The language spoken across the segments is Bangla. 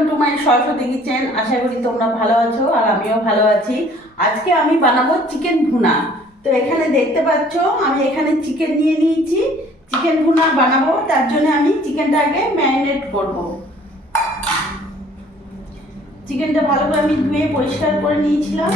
Welcome to my Saraswati kitchen. আশা করি তোমরা ভালো আছো আর আমিও ভালো আছি। আজকে আমি বানাবো চিকেন ভুনা। তো এখানে দেখতে পাচ্ছ আমি এখানে চিকেন নিয়ে নিয়েছি। চিকেন ভুনা বানাবো, তার জন্য আমি চিকেনটা আগে ম্যারিনেট করব। চিকেনটা ভালো করে আমি ধুয়ে পরিষ্কার করে নিয়েছিলাম।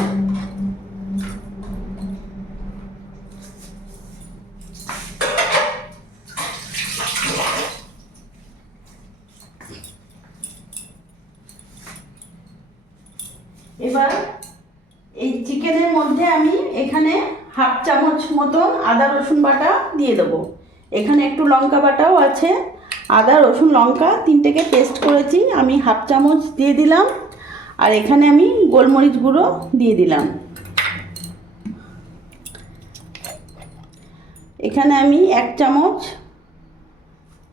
এবার এই চিকেনের মধ্যে আমি এখানে হাফ চামচ মতন আদা রসুন বাটা দিয়ে দেবো। এখানে একটু লঙ্কা বাটাও আছে। আদা রসুন লঙ্কা তিনটেকে পেস্ট করেছি, আমি হাফ চামচ দিয়ে দিলাম। আর এখানে আমি গোলমরিচ গুঁড়ো দিয়ে দিলাম। এখানে আমি এক চামচ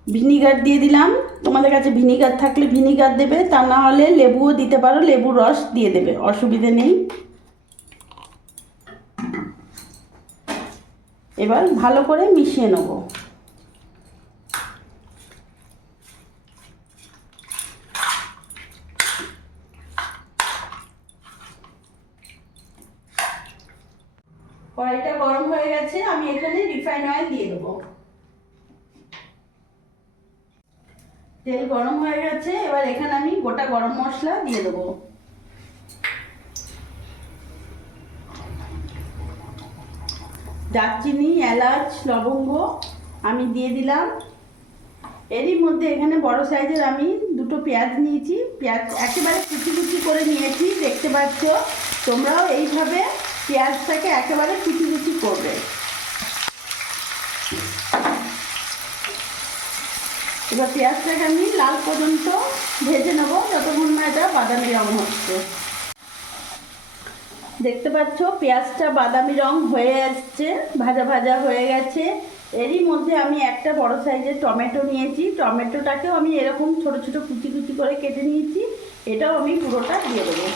ভিনিগার দিয়ে দিলাম। তোমাদের কাছে ভিনিগার থাকলে ভিনিগার দেবে, তা না হলে লেবুও দিতে পারো, লেবুর রস দিয়ে দেবে, অসুবিধে নেই। এবার ভালো করে মিশিয়ে নেব। কড়াইটা গরম হয়ে গেছে, আমি এখানে রিফাইন অয়েল দিয়ে দেবো। তেল গরম হয়ে গেছে, এবার এখানে আমি গোটা গরম মশলা দিয়ে দেবো। দারচিনি, এলাচ, লবঙ্গ আমি দিয়ে দিলাম। এরই মধ্যে এখানে বড় সাইজের আমি দুটো পেঁয়াজ নিয়েছি। পেঁয়াজ একেবারে কুচি কুচি করে নিয়েছি, দেখতে পাচ্ছ। তোমরাও এইভাবে পেঁয়াজটাকে একেবারে কুচি কুচি করবে। এবার পেঁয়াজটাকে আমি লাল পর্যন্ত ভেজে নেবো, যতক্ষণ না এটা বাদামি রং হচ্ছে। দেখতে পাচ্ছ পেঁয়াজটা বাদামি রং হয়ে আসছে, ভাজা ভাজা হয়ে গেছে। এরই মধ্যে আমি একটা বড় সাইজের টমেটো নিয়েছি। টমেটোটাকেও আমি এরকম ছোট ছোট কুচি কুচি করে কেটে নিয়েছি। এটাও আমি পুরোটা দিয়ে দেবো।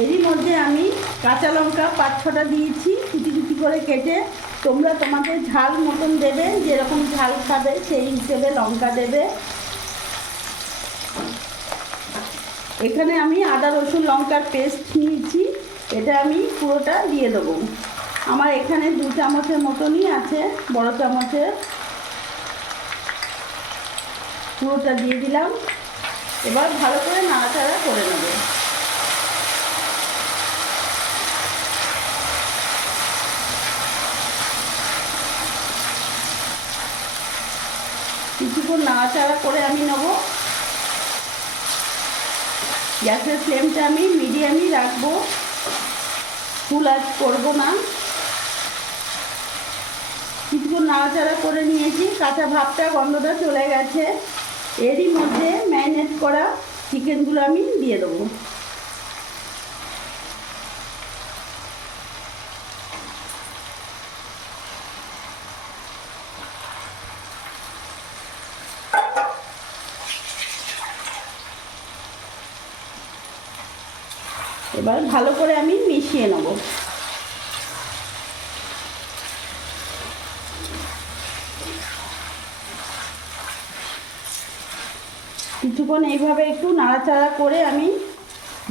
এরই মধ্যে আমি কাঁচা লঙ্কা 5-6টা দিয়েছি কুচি কুচি করে কেটে। তোমরা তোমাদের ঝাল মতন দেবে, যেরকম ঝাল খাবে সেই হিসেবে লঙ্কা দেবে। এখানে আমি আদা রসুন লঙ্কার পেস্ট নিয়েছি, এটা আমি পুরোটা দিয়ে দেবো। আমার এখানে 2 চামচের মতনই আছে, বড় চামচের। পুরোটা দিয়ে দিলাম। এবার ভালো করে নাড়াচাড়া করে নেব। কিছুক্ষণ নাড়াচাড়া করে আমি নেব। গ্যাসের ফ্লেমটা আমি মিডিয়ামই রাখবো, ফুল আঁচ করবো না। কিছুক্ষণ নাড়াচাড়া করে নিয়েছি, কাঁচা ভাবটা গন্ধটা চলে গেছে। এরই মধ্যে ম্যারিনেট করা চিকেনগুলো আমি দিয়ে দেবো। এবার ভালো করে আমি মিশিয়ে নেব। কিছুক্ষণ এইভাবে একটু নাড়াচাড়া করে আমি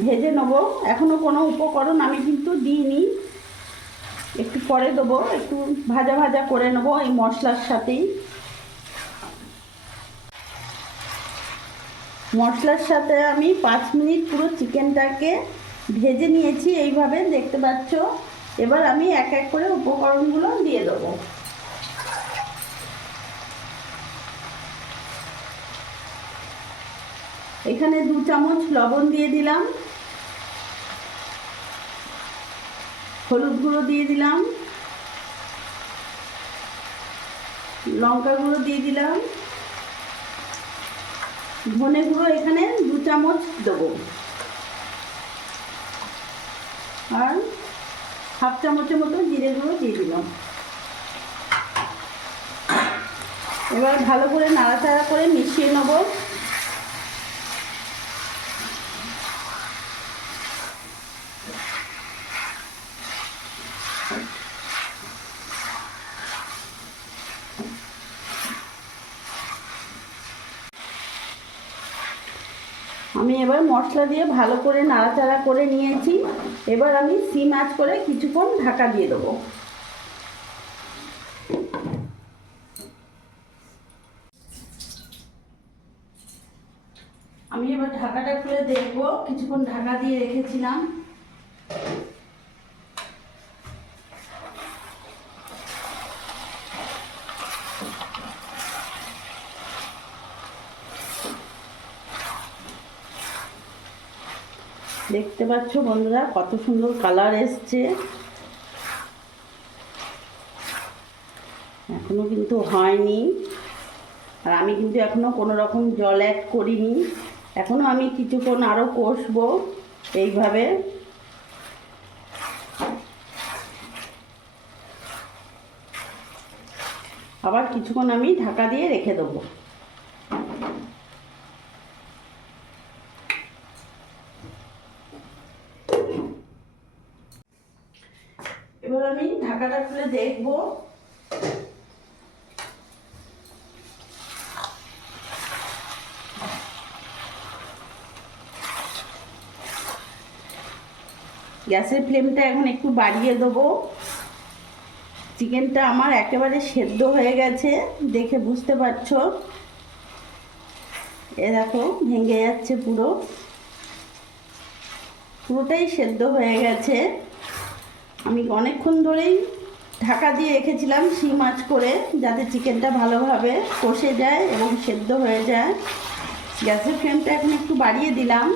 ভেজে নেব। এখনও কোনো উপকরণ আমি কিন্তু দিইনি, একটু পরে দেবো। একটু ভাজা ভাজা করে নেব এই মশলার সাথেই। মশলার সাথে আমি 5 মিনিট পুরো চিকেনটাকে ভেজে নিয়েছি, এইভাবে দেখতে পাচ্ছ। এবার আমি এক এক করে উপকরণগুলো দিয়ে দেবো। এখানে 2 চামচ লবণ দিয়ে দিলাম, হলুদ গুঁড়ো দিয়ে দিলাম, লঙ্কা গুঁড়ো দিয়ে দিলাম, ধনে গুঁড়ো এখানে 2 চামচ দেবো, আর হাফ চামচের মতো জিরে গুঁড়ো দিয়ে দিলাম। এবার ভালো করে নাড়াচাড়া করে মিশিয়ে নেব। আমি এবার মশলা দিয়ে ভালো করে নাড়াচাড়া করে নিয়েছি। এবার আমি সিম আঁচ করে কিছুক্ষণ ঢাকা দিয়ে দেবো। আমি এবার ঢাকাটা খুলে দেখব, কিছুক্ষণ ঢাকা দিয়ে রেখেছিলাম। দেখতে পাচ্ছ বন্ধুরা কত সুন্দর কালার এসছে। এখনো কিন্তু হয়নি, আর আমি কিন্তু এখনো কোনো রকম জল অ্যাড করিনি। এখনো আমি কিছুক্ষণ আরও কষবো এইভাবে। আবার কিছুক্ষণ আমি ঢাকা দিয়ে রেখে দেবো। এবার আমি ঢাকাটা খুলে দেখব। গ্যাসের ফ্লেমটা এখন একটু বাড়িয়ে দেবো। চিকেনটা আমার একেবারে সেদ্ধ হয়ে গেছে, দেখে বুঝতে পারছো। এ দেখো ভেঙে যাচ্ছে, পুরোটাই সেদ্ধ হয়ে গেছে। আমি অনেকক্ষণ ধরেই ঢাকা দিয়ে রেখেছিলাম সিম আঁচ করে, যাতে চিকেনটা ভালোভাবে কষে যায় এবং সেদ্ধ হয়ে যায়। গ্যাসের ফ্লেমটা এখন একটু বাড়িয়ে দিলাম।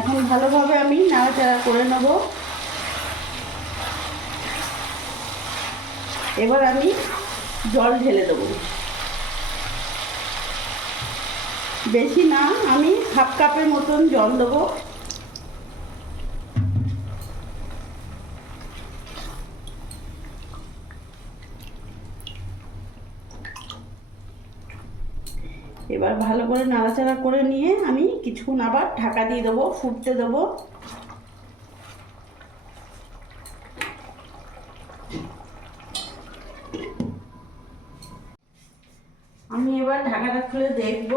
এখন ভালোভাবে আমি নাড়াচাড়া করে নেব। এবার আমি জল ঢেলে দেবো, বেশি না, আমি হাফ কাপের মতন জল দেবো। এবার ভালো করে নাড়াচাড়া করে নিয়ে আমি কিছুক্ষণ আবার ঢাকা দিয়ে দেবো, ফুটতে দেবো। আমি এবার ঢাকাটা খুলে দেখব।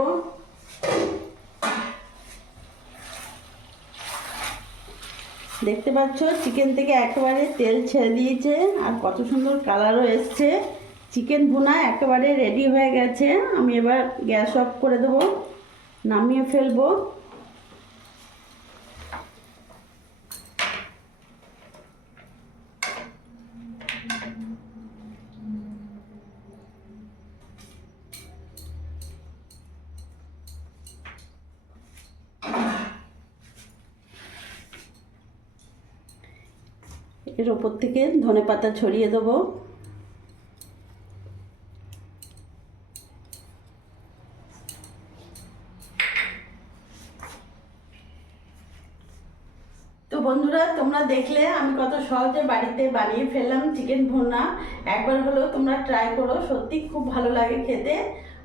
দেখতে পাচ্ছ চিকেন থেকে একেবারে তেল ছেড়ে দিয়েছে, আর কত সুন্দর কালারও এসছে। চিকেন ভুনা একেবারে রেডি হয়ে গেছে। আমি এবার গ্যাস অফ করে দেবো, নামিয়ে ফেলবো। এর ওপর থেকে ধনেপাতা ছড়িয়ে দেবো। তো বন্ধুরা, তোমরা দেখলে আমি কত সহজে বাড়িতে বানিয়ে ফেললাম চিকেন ভুনা। একবার হলেও তোমরা ট্রাই করো, সত্যি খুব ভালো লাগে খেতে।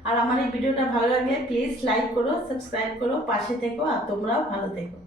আর আমার এই ভিডিওটা ভালো লাগলে প্লিজ লাইক করো, সাবস্ক্রাইব করো, পাশে থেকো, আর তোমরাও ভালো থেকো।